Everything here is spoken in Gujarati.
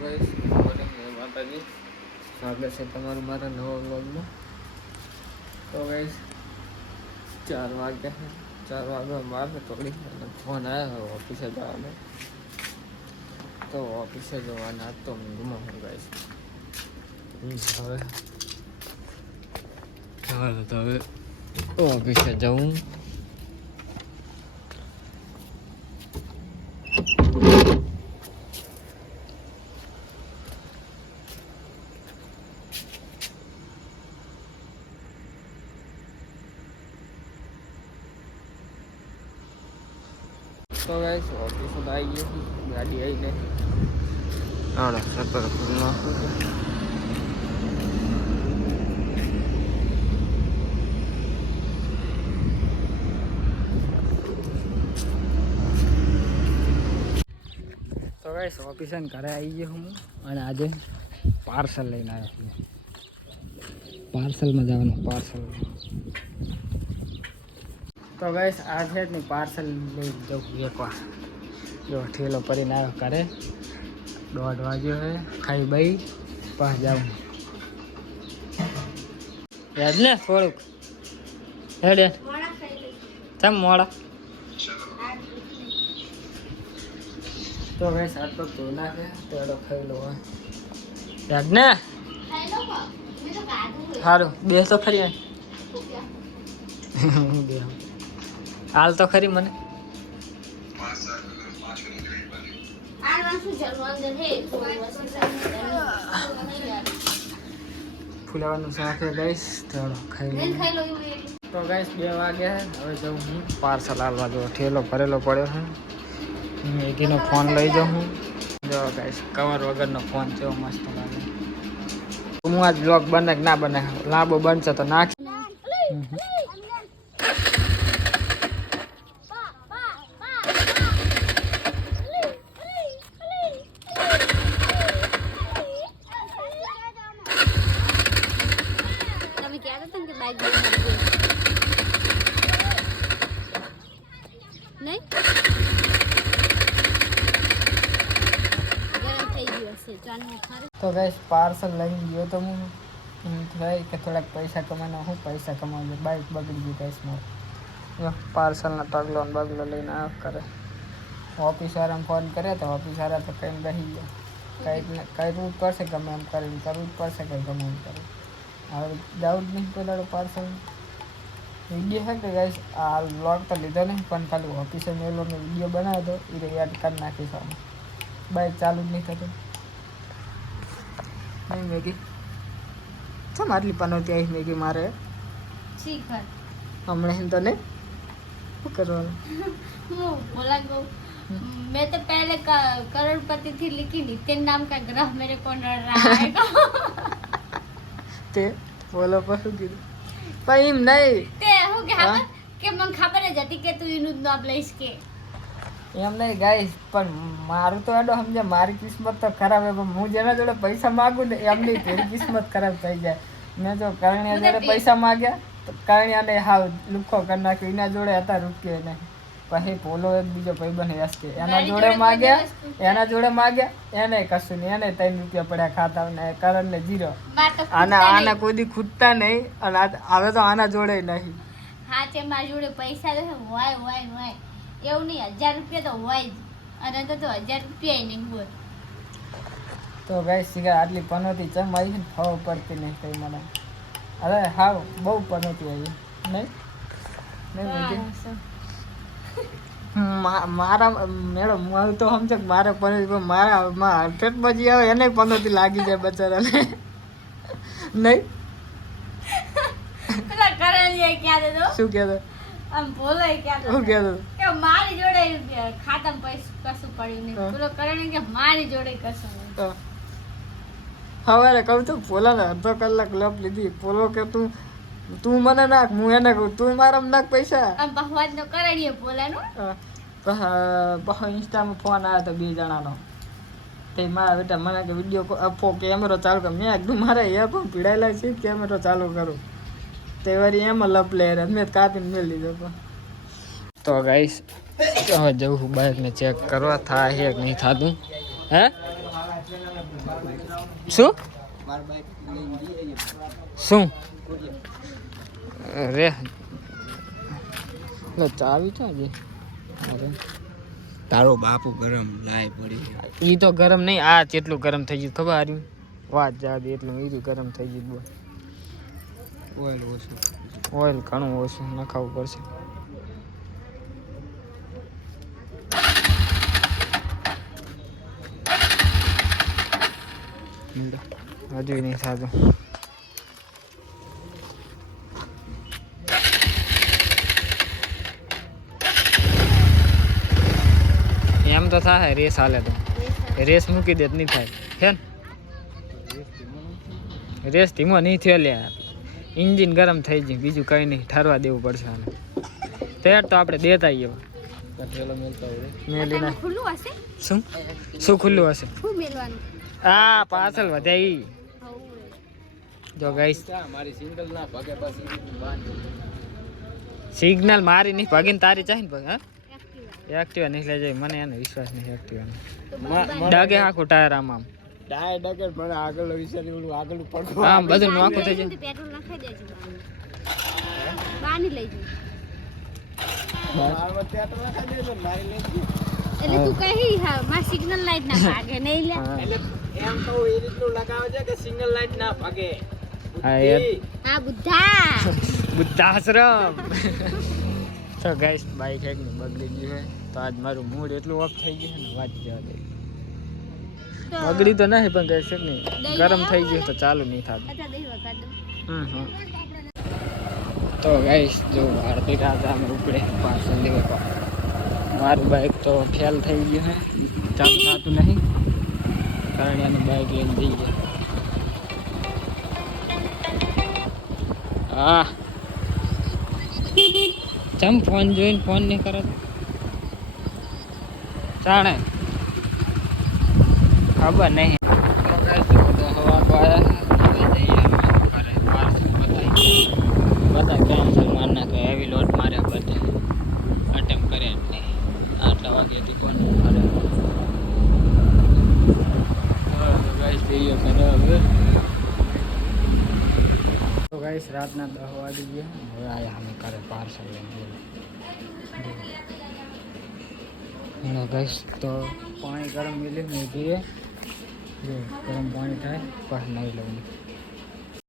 ગાઈસ માતાજી સ્વાગત છે તમારું મારા નવા વ્લોગમાં. તો ગાઈસ 4 વાગ્યા છે, 4 વાગ્યા બાર થોડી ફોન આવ્યો ઓફિસે જવાનો. તો ઓફિસે જવાના તો ઊંઘમાં હું ગાઈસ હવે ઓફિસે જવું. તો ગાઈસ ઓફિસે આવી ગઈ, ગાડી આવી ગઈ. આડો સતર ખુલ્લો. તો ગાઈસ ઓફિસે ઘરે આવી ગયો હું અને આજે પાર્સલ લઈને આવ્યો છું. પાર્સલમાં જવાનું પાર્સલ. તો ગાઈસ આ છે ને પાર્સલ લઈ જવું એકવાર. જો ઠેલો ભરીને આવ્યો ઘરે. 1:30 વાગ્યો છે, ખાઈ બાઈ પાસ જાઉં. યાદ ને થોડુંક હેડે ચમ મોડા. તો ગાઈસ આ તો ધો નાખે તેડો ખાઈ લો. યાદ ને સારું બે તો ખરી બે હાલ તો ખરી મને ફુલાવાનું શાક છે ગાઈસ. ચાલો ખાઈ લો. તો ગાઈસ 2 વાગ્યા હવે જાઉં હું પાર્સલ આલવા. જો ઠેલો ભરેલો પડ્યો છે. મેગીનો ફોન લઈ જાઉં હું. જો ગાઈસ કવર વગરનો ફોન કેવો મસ્ત લાગે. હું આજ બ્લોગ બને કે ના બને, લાંબો બનશે તો નાખ. તો ગાઈસ પાર્સલ લઈ ગયો તો હું થાય કે થોડાક પૈસા કમાવાનો. હું પૈસા કમાવું, બાઇક બગડી ગઈ ગાઈસ મારે. પાર્સલના ટગલો ને બગલો લઈને આવ કરે. ઓફિસવાળાને ફોન કર્યો તો ઓફિસવાળા તો કંઈ રહી ગયા. કંઈક કરવું જ પડશે, ગમે એમ કરીને કરવું જ પડશે, કંઈ ગમે એમ કરે. હવે જવું જ નહીં પેલા પાર્સલ વિડીયો છે કે ગાઈસ આ વ્લોગ તો લીધો નહીં, પણ ખાલી ઓફિસે મેલો મેં વિડીયો બનાવ્યો હતો એ એડ કરી નાખીશ. આમાં બાઇક ચાલુ જ નહીં થતું. નહીં મેગી ચમ આટલી પનોતી આવી મેગી મારે હમણાં તો નહીં શું કરવાનું. मैं तो पहले करोड़पति थी लेकिन नितिन नाम का ग्रह मेरे को नड़ रहा है. તે બોલો પર શું કીધું પણ એમ નહીં તે હું કે મને ખબર જ હતી કે તું એનું જ નામ લઈશ કે એમ નહીં ગાઈસ. પણ મારું તો એડો સમજે મારી કિસ્મત તો ખરાબ હે. પણ હું જેના જોડે પૈસા માગું ને એમ નહીં તેરી કિસ્મત ખરાબ થઈ જાય. મેં જો કરણિયા જોડે પૈસા માગ્યા તો કરણિયાને હાવ લુખો કરી નાખ્યો. એના જોડે હતા રૂપિયા નહીં. પછી પોલો એક બીજો ભાઈબંધ યસ કે એના જોડે માગ્યા એને કશું નહીં. એને 3 રૂપિયા પડ્યા ખાતા ને કરણને 0. આના કોઈ દી ખૂટતા નહીં અને હવે તો આના જોડે નહીં. હા તે મારી જોડે પૈસા તો હોય એવું નહીં. 1000 રૂપિયા તો હોય જ અને તો 1000 રૂપિયા નહીં બોલ. તો ગાઈસ સિગા આટલી પનોતી ચમ આવી છે ને ખબર પડતી નહીં કઈ મને. અરે હાવ બહુ પનોતી આવી નહીં. મારા મેડમ હું તો સમજો મારે પનોતી મારા હઠેટ પછી આવે એને પનોતી લાગી જાય બચારાને નહીં. શું કહેતો આમ બોલે શું કહેતો કે મારી જોડે ખાતામાં પૈસા કશું પડ્યું નહીં. પેલો કરે કે મારી જોડે કશું નહીં. સવારે કહું છું પોલાને અડધો કલાક લપ લીધી. પોલો કે તું મને નાખ, હું એને કહું તું મારા નાખ પૈસા. આમ બહવાજ નો કરાડીએ પોલાનો. ઇન્સ્ટામાં ફોન આવ્યો તો 2 જણાનો. તે મારા બેટા મને કે વિડીયો આપો કેમેરો ચાલુ કર. મેં એકદમ મારે એ પણ પીડાયેલા છે કેમેરો ચાલુ કરું. તે વારી એમાં લપ લે મેં કાપીને મેળ લીધો. તો ગાઈસ હવે જવું બાઇકને ચેક કરવા થાય કે નહીં થતું. હે શું શું રે ચાવી તો આજે તારો બાપુ ગરમ લાય પડી ઈ તો ગરમ નહીં આ કેટલું ગરમ થઈ ગયું ખબર હારી વાત જા દે એટલું ઈ ગરમ થઈ ગયું બોલ ઓઇલ ઓછું ઓઇલ ઘણું ઓછું નખાવવું પડશે હજુ નહીં થતું એમ તો થાય રેસ હાલે તો રેસ મૂકી દે નહીં થાય છે ને રેસ ધીમો નહીં થયો લે ઇન્જિન ગરમ થઈ ગયું બીજું કંઈ નહીં ઠરવા દેવું પડશે આને તેર તો આપણે દેતા આવીએ મેલી ના ખુલ્લું હશે શું શું ખુલ્લું હશે શું મેલવાનું આ પાર્સલ વધ્યા ઈ જો ગાઈસ મારી સિંગલ ના ભાગે પાછી સિગ્નલ મારી નહીં ભાગીને તારી ચાહે ને ભાગ હા એક્ટિવા નહીં લઈ જાય મને એને વિશ્વાસ નહીં એક્ટિવાનો ડાગે આખું ટાયર આમ આમ ડાય ડગર મને આગળ વિચારી ઓલું આગળ પડતું આમ બધું નોખું થઈ જાય પેટ્રોલ નાખાઈ દેજો બાની લઈ જજો મારવા ત્યાં તો નાખી દેજો મારી લઈ એટલે તું કહી હા માં સિગ્નલ લાઈટ ના ભાગે નહીં લે એટલે એમ તો એ રીતનું લગાવે છે કે સિંગલ લાઈટ ના ભાગે હા યાર હા બુદ્ધા બુદ્ધાશ્રમ તો ગાઈસ બાઈક એકની બગડી ગઈ છે તો આજ મારું મૂડ એટલું ઓફ થઈ ગયું છે ને વાત જવા દે બગડી તો નહીં પણ ગાઈસ છે નહીં ગરમ થઈ ગયું તો ચાલુ નહીં થતું અચ્છા દહીં વગાડ દો તો ગાઈસ જો આરતી રાજા અમે ઉપડે પાર્સલ લેવા મારું બાઈક તો ફેલ થઈ ગયું છે ચાલુ થતું નહીં કારણ એની બાઈક લઈને જઈએ હા ચમ ફોન જોઈને ફોન નહીં કરો જાણે ખબર નહીં બધા કેન્સલ માર નાખે એવી લોટ મારે બધા અટેમ્પ કરે જ નહીં આટલા વાગ્યાથી કોણ કરે તો ગાઈસ રાતના 10 વાગી ગયા હવે આયા અમે કરે પાર્સલ લઈને ગાઈસ તો પાણી ગરમ મિલી મેં ગીએ જો ગરમ પાણી થાય પછી નહીં લઉં